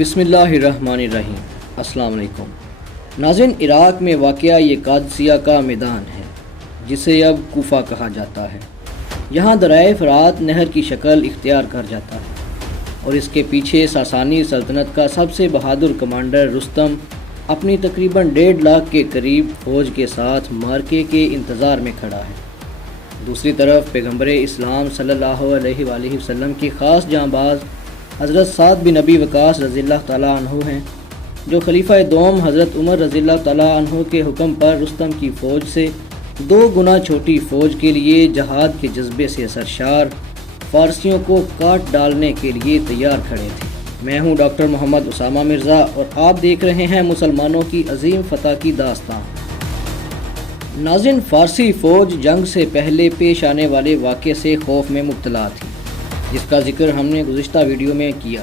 بسم اللہ الرحمن الرحیم۔ السلام علیکم ناظرین، عراق میں واقع یہ قادسیہ کا میدان ہے جسے اب کوفہ کہا جاتا ہے۔ یہاں دریائے فرات نہر کی شکل اختیار کر جاتا ہے اور اس کے پیچھے ساسانی سلطنت کا سب سے بہادر کمانڈر رستم اپنی تقریباً 1.5 لاکھ کے قریب فوج کے ساتھ مارکے کے انتظار میں کھڑا ہے۔ دوسری طرف پیغمبر اسلام صلی اللہ علیہ وآلہ وسلم کی خاص جانباز حضرت سعد بن ابی وقاص رضی اللہ تعالیٰ عنہ ہیں، جو خلیفہ دوم حضرت عمر رضی اللہ تعالیٰ عنہ کے حکم پر رستم کی فوج سے 2 گنا چھوٹی فوج کے لیے جہاد کے جذبے سے سرشار فارسیوں کو کاٹ ڈالنے کے لیے تیار کھڑے تھے۔ میں ہوں ڈاکٹر محمد اسامہ مرزا اور آپ دیکھ رہے ہیں مسلمانوں کی عظیم فتح کی داستان۔ ناظرین، فارسی فوج جنگ سے پہلے پیش آنے والے واقعے سے خوف میں مبتلا تھی، جس کا ذکر ہم نے گزشتہ ویڈیو میں کیا۔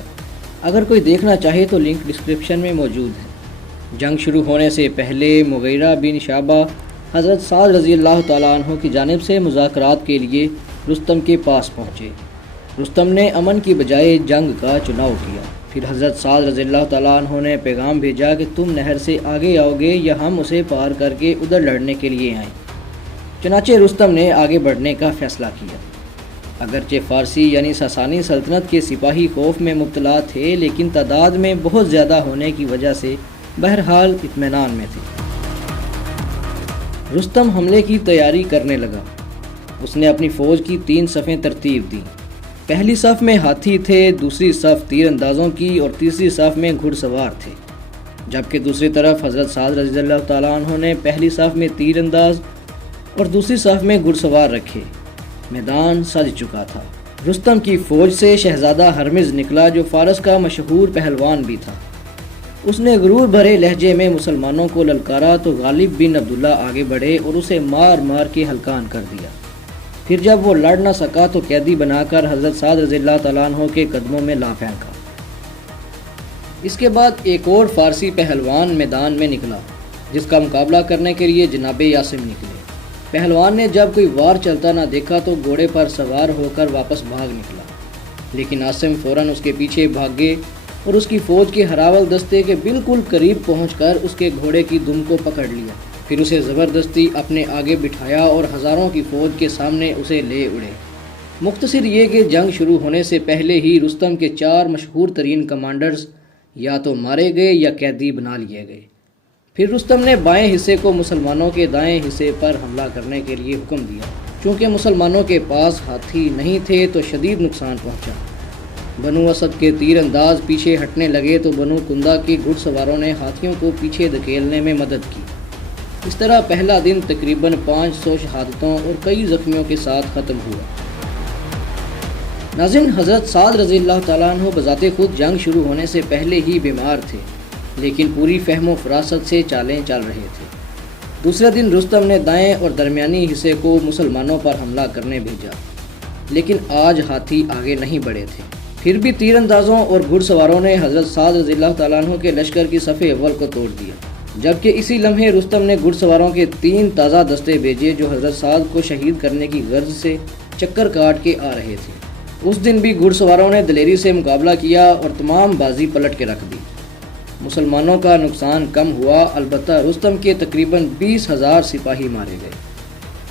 اگر کوئی دیکھنا چاہے تو لنک ڈسکرپشن میں موجود ہے۔ جنگ شروع ہونے سے پہلے مغیرہ بن شعبہ حضرت سعد رضی اللہ تعالیٰ عنہ کی جانب سے مذاکرات کے لیے رستم کے پاس پہنچے۔ رستم نے امن کی بجائے جنگ کا چناؤ کیا۔ پھر حضرت سعد رضی اللہ تعالیٰ عنہ نے پیغام بھیجا کہ تم نہر سے آگے آؤ گے یا ہم اسے پار کر کے ادھر لڑنے کے لیے آئیں۔ چنانچہ رستم نے آگے بڑھنے کا فیصلہ کیا۔ اگرچہ فارسی یعنی ساسانی سلطنت کے سپاہی خوف میں مبتلا تھے، لیکن تعداد میں بہت زیادہ ہونے کی وجہ سے بہرحال اطمینان میں تھے۔ رستم حملے کی تیاری کرنے لگا۔ اس نے اپنی فوج کی 3 صفیں ترتیب دیں۔ پہلی صف میں ہاتھی تھے، دوسری صف تیر اندازوں کی اور تیسری صف میں گھڑ سوار تھے، جبکہ دوسری طرف حضرت سعد رضی اللہ تعالیٰ عنہ نے پہلی صف میں تیر انداز اور دوسری صف میں گھڑ سوار رکھے۔ میدان سج چکا تھا۔ رستم کی فوج سے شہزادہ ہرمز نکلا، جو فارس کا مشہور پہلوان بھی تھا۔ اس نے غرور بھرے لہجے میں مسلمانوں کو للکارا تو غالب بن عبداللہ آگے بڑھے اور اسے مار مار کے ہلکان کر دیا۔ پھر جب وہ لڑ نہ سکا تو قیدی بنا کر حضرت سعد رضی اللہ تعالیٰ عنہ کے قدموں میں لا پھینکا۔ اس کے بعد ایک اور فارسی پہلوان میدان میں نکلا، جس کا مقابلہ کرنے کے لیے جناب عاصم نکلے۔ پہلوان نے جب کوئی وار چلتا نہ دیکھا تو گھوڑے پر سوار ہو کر واپس بھاگ نکلا، لیکن عاصم فوراً اس کے پیچھے بھاگ گئے اور اس کی فوج کے ہراول دستے کے بالکل قریب پہنچ کر اس کے گھوڑے کی دم کو پکڑ لیا۔ پھر اسے زبردستی اپنے آگے بٹھایا اور ہزاروں کی فوج کے سامنے اسے لے اڑے۔ مختصر یہ کہ جنگ شروع ہونے سے پہلے ہی رستم کے 4 مشہور ترین کمانڈرز یا تو مارے گئے یا قیدی بنا لیے گئے۔ پھر رستم نے بائیں حصے کو مسلمانوں کے دائیں حصے پر حملہ کرنے کے لیے حکم دیا۔ چونکہ مسلمانوں کے پاس ہاتھی نہیں تھے تو شدید نقصان پہنچا۔ بنو اسد کے تیر انداز پیچھے ہٹنے لگے تو بنو کندا کے گھڑ سواروں نے ہاتھیوں کو پیچھے دھکیلنے میں مدد کی۔ اس طرح پہلا دن تقریباً 500 شہادتوں اور کئی زخمیوں کے ساتھ ختم ہوا۔ ناظرین، حضرت سعد رضی اللہ تعالیٰ عنہ بذات خود جنگ شروع ہونے سے پہلے ہی بیمار تھے، لیکن پوری فہم و فراست سے چالیں چل رہے تھے۔ دوسرے دن رستم نے دائیں اور درمیانی حصے کو مسلمانوں پر حملہ کرنے بھیجا، لیکن آج ہاتھی آگے نہیں بڑھے تھے۔ پھر بھی تیر اندازوں اور گھڑ سواروں نے حضرت سعد رضی اللہ تعالیٰ عنہ کے لشکر کی صف اول کو توڑ دیا، جبکہ اسی لمحے رستم نے گھڑ سواروں کے 3 تازہ دستے بھیجے جو حضرت سعد کو شہید کرنے کی غرض سے چکر کاٹ کے آ رہے تھے۔ اس دن بھی گھڑ سواروں نے دلیری سے مقابلہ کیا اور تمام بازی پلٹ کے رکھ دی۔ مسلمانوں کا نقصان کم ہوا، البتہ رستم کے تقریباً 20,000 سپاہی مارے گئے۔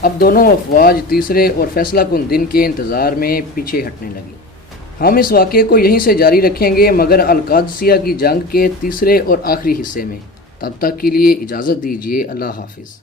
اب دونوں افواج تیسرے اور فیصلہ کن دن کے انتظار میں پیچھے ہٹنے لگی۔ ہم اس واقعے کو یہیں سے جاری رکھیں گے، مگر القادسیہ کی جنگ کے تیسرے اور آخری حصے میں۔ تب تک کے لیے اجازت دیجیے۔ اللہ حافظ۔